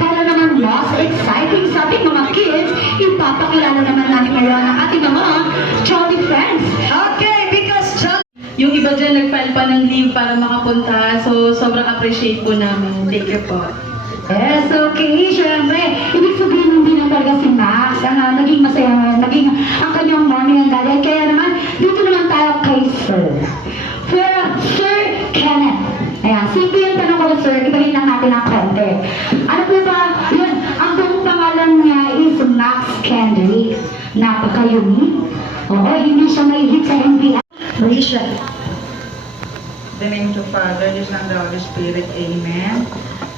Para naman mas exciting sa ating mga kids, ipapakilala naman natin ngayon ang ating mga Jolly Friends. Okay, because yung iba dyan nag-file pa ng leave para makapunta, so sobrang appreciate po namin. Thank you po. Yes, okay, syempre. Ibig sabihin hindi lang talaga si Max ang naging masaya ngayon, naging ang kanyang mommy and daddy. Kaya naman, dito naman tayo kay Sir. For Sir Kenneth. Ayan, simple yung tanong ko, Sir. Ibahin lang natin ang konti. Ano po ba? Yun, ang buong pangalan niya is Max Kendrick. Napaka-unique. Oo, hindi siya may hit sa NBA. Risha. In the name of the Father, the Son, and the Holy Spirit. Amen.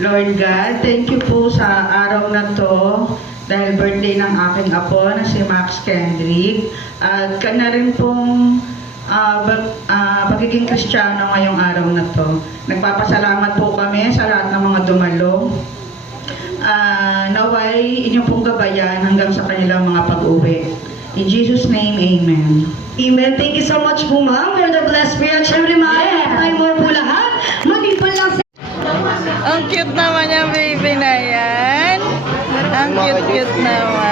Lord God, thank you po sa araw na to dahil birthday ng aking apo na si Max Kendrick. At na rin pong pagiging Kristiyano ngayong araw na to. Nagpapasalamat po kami sa lahat ng mga dumalo. Naway inyong pong gabayan hanggang sa kanilang mga pag-uwi. In Jesus' name, Amen. Amen. Thank you so much po, ma'am, for the blessed spirit. Siyempre, ma'am, tayo mo po lahat. Mag-ipon lang sa... Ang cute naman yung baby na yan. Ang cute-cute naman.